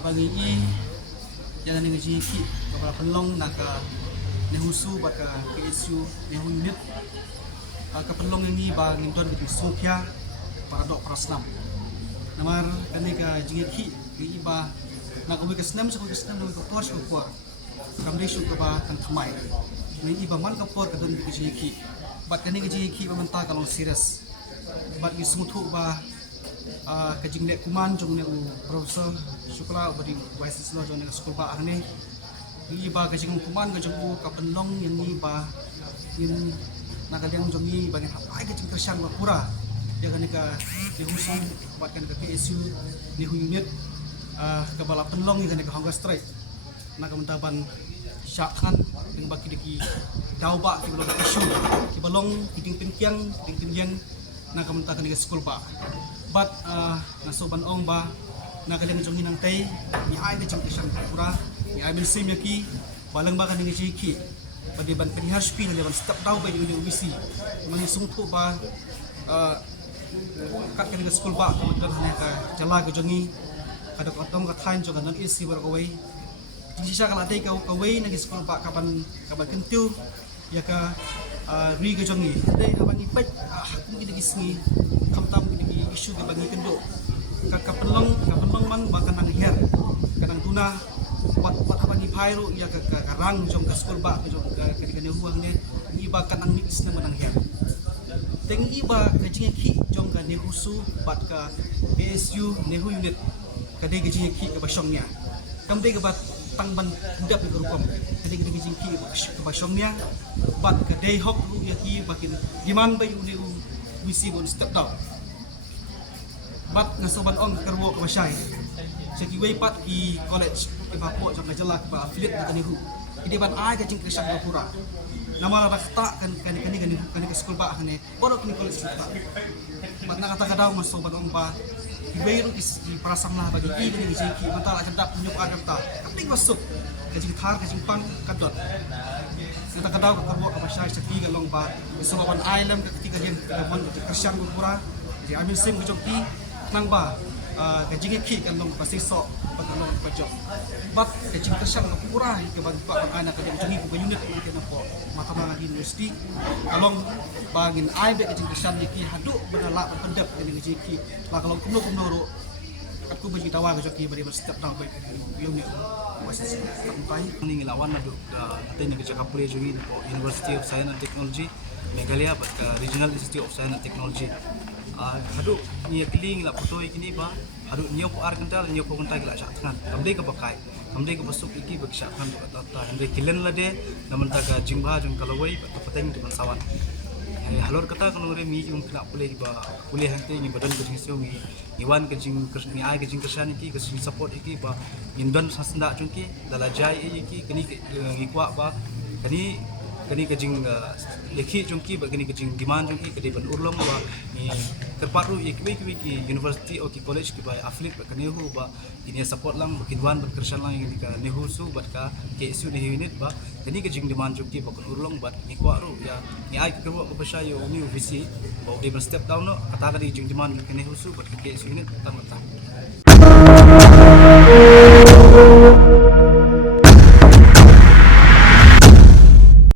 kapag i jangan dengan jiki kapag pelong naka nehusu baka KSU nehu unit kapelong ini ba ngindon di Sofia para dok prasnam namar kani ka jiki iba nak ubi kesnam sa kesnam ng kapor sa kapor kamde su ka ba kan thamai ni iba man kapor ka don di jiki bat kani ka jiki ba manta kalong serius bat gi smutu ba ka jingle kuman jong ne profesor Syukra bari vice chancellor jong ne school ba arne iba ka jing kuman ka jong ka penlong yang iba in nakaliang jong ni bagi hapai ka jing kersan ba pura ya kan ka dihusun buat kan ka PSU ni unit ka bala penlong kan ka Hunger Strike nak mentaban syakhan dengan baki deki dauba ki belum isu ki balong kiting pinkyang nak mentakan ka school ba but nasoban ong ba nakaliang jong hinang tay ni ai ka jing kersan pura ni ai bensim yaki balang ba kan ni jiki pada ban penihar spi ni ban step down by uni UBC mani sungthu ba kat kan ke school ba kemudian hanya ka jala ke jongi kada otong ka thain jo kan isi bar kawai sisa kala dai ka kawai nagi school ba kapan kentiu ya ka ri ke jongi dai ka bangi pet aku gi gisngi kamtam gi isu ke bangi kendo ka pelong man makan nang her kadang tuna wat abangi pairu ya ka rang jong ka school ba jong ka kene huang ne iba kan ang mix na manang her teng iba ka jing ki jong ka nehusu bat ka PSU nehu unit ka de jing ki ka basongnya kam de ka bat tang ban dap ka rukom ka de jing ki ka basongnya bat ka de hok ru ya ki bakin giman ba uni wisi bon step down bat ngasoban on karwo ka basay sa kiway pat ki college ke bapo jong kajalak ba affiliate na kanihu idi ban ai ka jing krisang pura nama rakta kan ke school ba kane bodo kini college ta bat na kata kadaw mas sobat ong ba kiway ru ki parasam lah bagi ki ni jiki mata la kadap nyuk agam ta kaping masuk ka jing thar ka jing pang kadot kata kadaw ka karwo ka basay sa ki galong ba sobat island ka ketiga gen ka mon ka krisang pura di amin sim ko jong ki nang ba kajing ki kan long pasti sok patalong pajok bat kajing kesang pura ke bagi pak anak kajing jungi ku unit ke napo mata di university kalong bagin ai be kajing kesang ki hadu benala pendep ke kajing ki la kalong kumno ro aku bagi tawa ke joki bari step down ke unit wasis sampai ni lawan adu ate ni ke Jakapure jungi po University of Science and Technology Meghalaya bat Regional Institute of Science and Technology hadu ni kling la putoi kini ba hadu niyo po ar kental niyo po kental la syakhan kamde ka bakai kamde ka basuk iki bak syakhan ta hande kilen la de naman ta ka jingba jung kalawai ba pateng di sawan halor kata kono re mi jung kena pule ba pule hante ni badan ka jing sio mi iwan ka jing ni ai ka jing kersan iki ka support iki ba indon sasnda jung ki dala jai iki kini ngikwa ba kani kajing lekhi jungki bagini kajing demand jungki kade ban urlong ba ni terparu ikwi ki university o ki college ki ba affiliate ba kane hu ba ini support lang kinwan ba kersan lang ini ka nehu su ba ka KSU ni unit ba kani kajing demand jungki ba kan urlong ba ni kwa ru ya ni ai ka ru ba sha yo ni UVC ba de step down no kata kadi jing demand jungki nehu su ba KSU unit ta mata